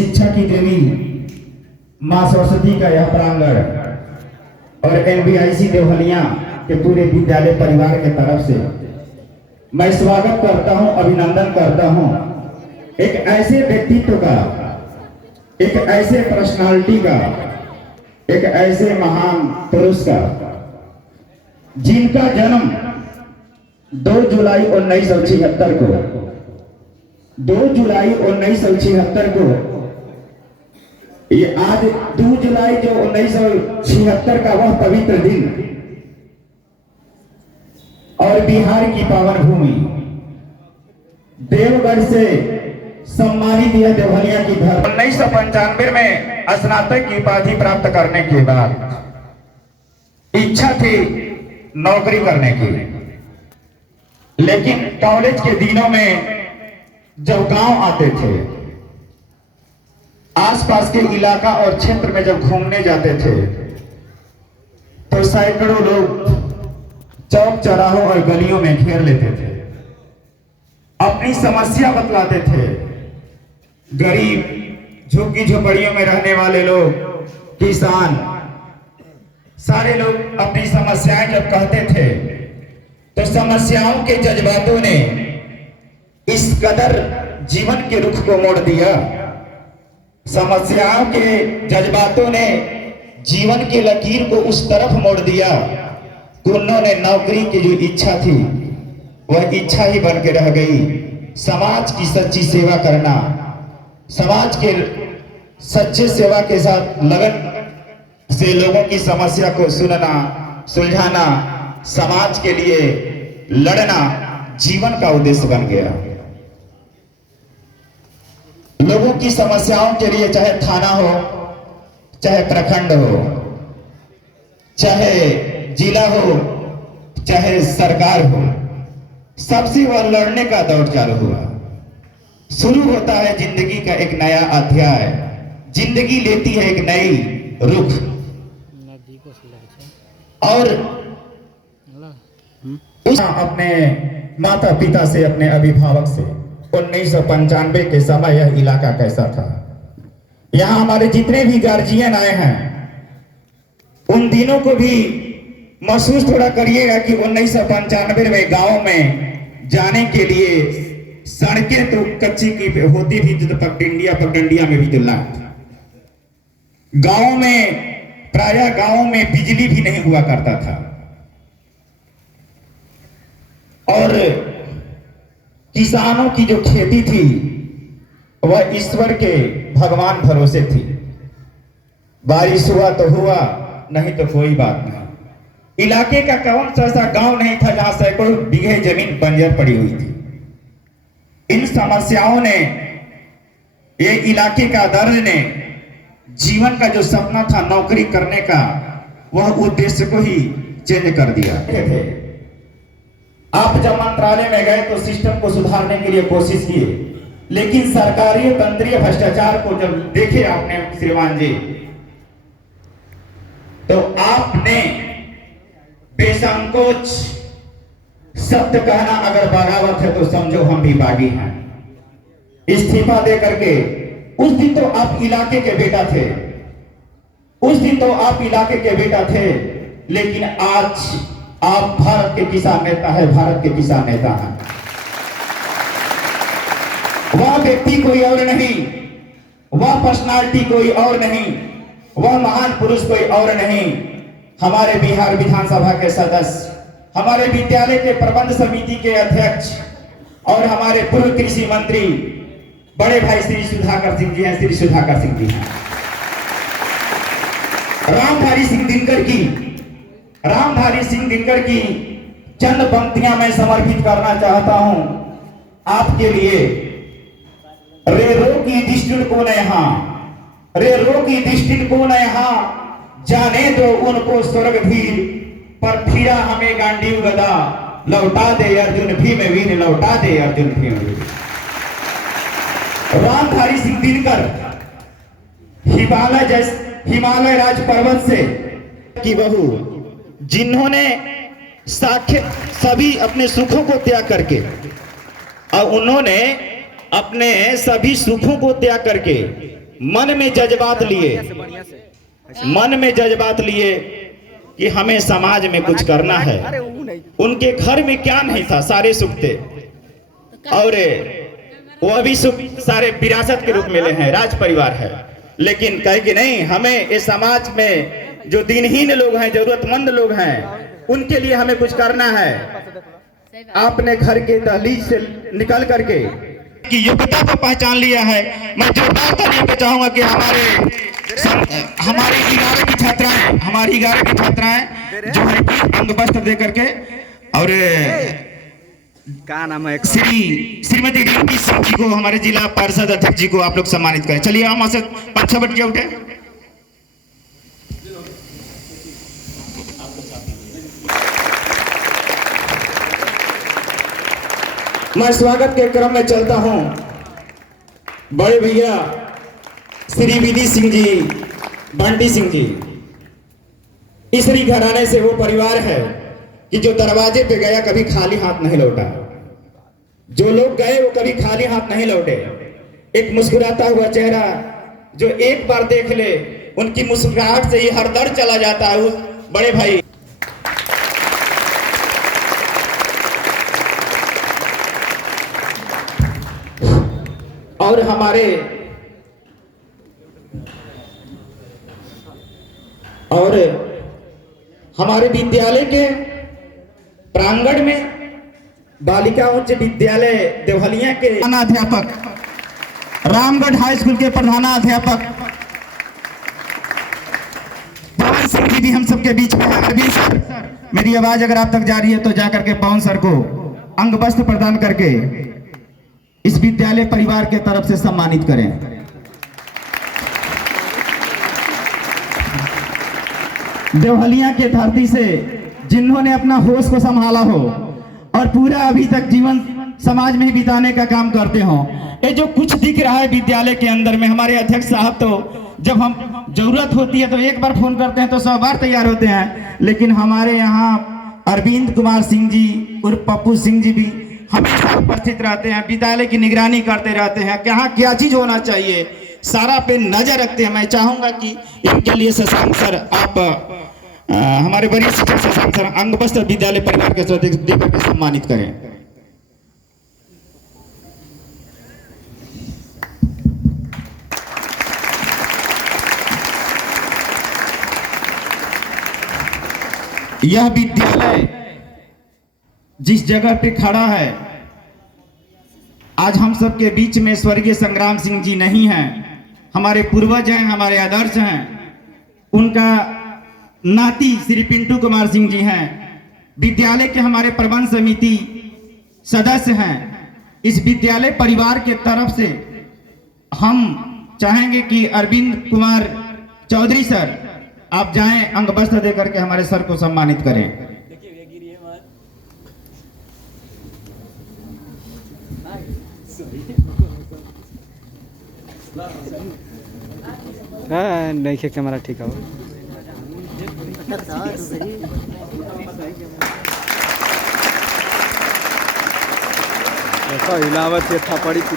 शिक्षा की देवी मां सरस्वती का यह प्रांगण और एनबीआईसी देवहलिया के पूरे विद्यालय परिवार के तरफ से मैं स्वागत करता हूं, अभिनंदन करता हूं एक ऐसे व्यक्तित्व का, एक ऐसे पर्सनालिटी का, एक ऐसे महान पुरुष का जिनका जन्म 2 जुलाई 1976 को 2 जुलाई 1976 को ये आज 2 जुलाई जो 1976 का वह पवित्र दिन और बिहार की पावन भूमि देवगढ़ से सम्मानित यह देवहलिया की धरती 1995 में स्नातक की उपाधि प्राप्त करने के बाद इच्छा थी नौकरी करने की, लेकिन कॉलेज के दिनों में जब गांव आते थे, आसपास के इलाका और क्षेत्र में जब घूमने जाते थे तो सैकड़ों लोग चौक चौराहों और गलियों में घेर लेते थे, अपनी समस्या बतलाते थे। गरीब, झुग्गी झोपड़ियों में रहने वाले लोग, किसान, सारे लोग अपनी समस्याएं जब कहते थे तो समस्याओं के जज्बातों ने इस कदर जीवन के रुख को मोड़ दिया, समस्याओं के जज्बातों ने जीवन की लकीर को उस तरफ मोड़ दिया कि उन्होंने नौकरी की जो इच्छा थी वह इच्छा ही बन के रह गई। समाज की सच्ची सेवा करना, समाज के सच्चे सेवा के साथ लगन से लोगों की समस्या को सुनना, सुलझाना, समाज के लिए लड़ना जीवन का उद्देश्य बन गया। लोगों की समस्याओं के लिए चाहे थाना हो, चाहे प्रखंड हो, चाहे जिला हो, चाहे सरकार हो, सबसे वह लड़ने का दौर चालू हुआ। शुरू होता है जिंदगी का एक नया अध्याय, जिंदगी लेती है एक नई रुख और अपने माता पिता से, अपने अभिभावक से 1995 के समय यह इलाका कैसा था। यहाँ हमारे जितने भी गार्जियन आए हैं उन दिनों को भी महसूस थोड़ा करिएगा कि 1995 में गांव में जाने के लिए सड़कें तो कच्ची की होती थी, तो पगडंडिया में भी तुलना गांव में प्रायः गांव में बिजली भी नहीं हुआ करता था और किसानों की जो खेती थी वह ईश्वर के भगवान भरोसे थी। बारिश हुआ तो हुआ, नहीं तो कोई बात नहीं। इलाके का कौन सा ऐसा गांव नहीं था जहां सैकड़ों बीघे जमीन बंजर पड़ी हुई थी। इन समस्याओं ने, ये इलाके का दर्द ने जीवन का जो सपना था नौकरी करने का, वह उद्देश्य को ही चेंज कर दिया। आप जब मंत्रालय में गए तो सिस्टम को सुधारने के लिए कोशिश किए, लेकिन सरकारी तंत्रीय भ्रष्टाचार को जब देखे आपने श्रीमान जी, तो आपने बेसंकोच सत्य कहना अगर बगावत है तो समझो हम भी बागी हैं। इस्तीफा दे करके, उस दिन तो आप इलाके के बेटा थे, उस दिन तो आप इलाके के बेटा थे, लेकिन आज आप भारत के किसान नेता है, भारत के किसान नेता हैं। वह व्यक्ति कोई और नहीं, वह पर्सनालिटी कोई और नहीं, वह महान पुरुष कोई और नहीं, हमारे बिहार विधानसभा के सदस्य, हमारे विद्यालय के प्रबंध समिति के अध्यक्ष और हमारे पूर्व कृषि मंत्री बड़े भाई श्री सुधाकर सिंह जी हैं, श्री सुधाकर सिंह जी हैं। रामधारी सिंह दिनकर की चंद पंक्तियां मैं समर्पित करना चाहता हूं आपके लिए। रेरो की दृष्टि को न यहाँ जाने दो उनको स्वर्ग भीर, पर फिरा हमें गांडीव गदा, लौटा दे अर्जुन भीम वीर, लौटा दे अर्जुन भीम वीर। रामधारी सिंह दिनकर हिमालय राज पर्वत से की बहू, जिन्होंने सभी अपने सुखों को त्याग करके, और उन्होंने अपने सभी सुखों को त्याग करके मन में जज्बात लिए कि हमें समाज में कुछ करना है। उनके घर में क्या नहीं था, सारे सुख थे, और वो अभी सुख सारे विरासत के रूप में ले हैं, राज परिवार है। लेकिन कहे कि नहीं, हमें इस समाज में जो दिनहीन लोग हैं, जरूरतमंद लोग हैं, उनके लिए हमें कुछ करना है। आपने घर के दहलीज से निकल करके की योग्यता को पहचान लिया है। मैं जोरदार तालियों पे चाहूंगा कि हमारी 11 की छात्राएं जो है कि अंग वस्त्र दे करके, और क्या नाम है, श्रीमती रिंकी सिंह जी को, हमारे जिला पार्षद अध्यक्ष जी को आप लोग सम्मानित करें। चलिए हम से 5-6 बच्चे उठे। मैं स्वागत के क्रम में चलता हूं। बड़े भैया श्री विधि सिंह जी, बंटी सिंह जी, इसरी घराने से वो परिवार है कि जो दरवाजे पे गया कभी खाली हाथ नहीं लौटा। जो लोग गए वो कभी खाली हाथ नहीं लौटे। एक मुस्कुराता हुआ चेहरा जो एक बार देख ले, उनकी मुस्कुराहट से ही हर दर्द चला जाता है। उस बड़े भाई और हमारे विद्यालय के प्रांगण में बालिका उच्च विद्यालय देवहलिया के प्रधानाध्यापक, रामगढ़ हाई स्कूल के प्रधानाध्यापक पवन सिंह जी भी हम सबके बीच में है। अरविंद सर, मेरी आवाज अगर आप तक जा रही है तो जाकर के पवन सर को अंग वस्त्र प्रदान करके इस विद्यालय परिवार के तरफ से सम्मानित करें। देवहलिया के धरती से जिन्होंने अपना होश को संभाला हो और पूरा अभी तक जीवन समाज में ही बिताने का काम करते हो। ये जो कुछ दिख रहा है विद्यालय के अंदर में, हमारे अध्यक्ष साहब तो जब हम जरूरत होती है तो एक बार फोन करते हैं तो 100 बार तैयार होते हैं, लेकिन हमारे यहाँ अरविंद कुमार सिंह जी और पप्पू सिंह जी भी हमेशा उपस्थित रहते हैं, विद्यालय की निगरानी करते रहते हैं, कहाँ क्या चीज होना चाहिए सारा पे नजर रखते हैं। मैं चाहूंगा कि इनके लिए शशांक सर, आप हमारे वरिष्ठ शिक्षक शशांक सर अंग वस्त्र विद्यालय परिवार के सदस्य देकर के सम्मानित करें। यह विद्यालय जिस जगह पे खड़ा है, आज हम सबके बीच में स्वर्गीय संग्राम सिंह जी नहीं हैं, हमारे पूर्वज हैं, हमारे आदर्श हैं। उनका नाती श्री पिंटू कुमार सिंह जी हैं, विद्यालय के हमारे प्रबंध समिति सदस्य हैं। इस विद्यालय परिवार के तरफ से हम चाहेंगे कि अरविंद कुमार चौधरी सर आप जाएं, अंग वस्त्र देकर के हमारे सर को सम्मानित करें। नहीं खे कैमरा ठीक है। देखो इलावत ये था पड़ी की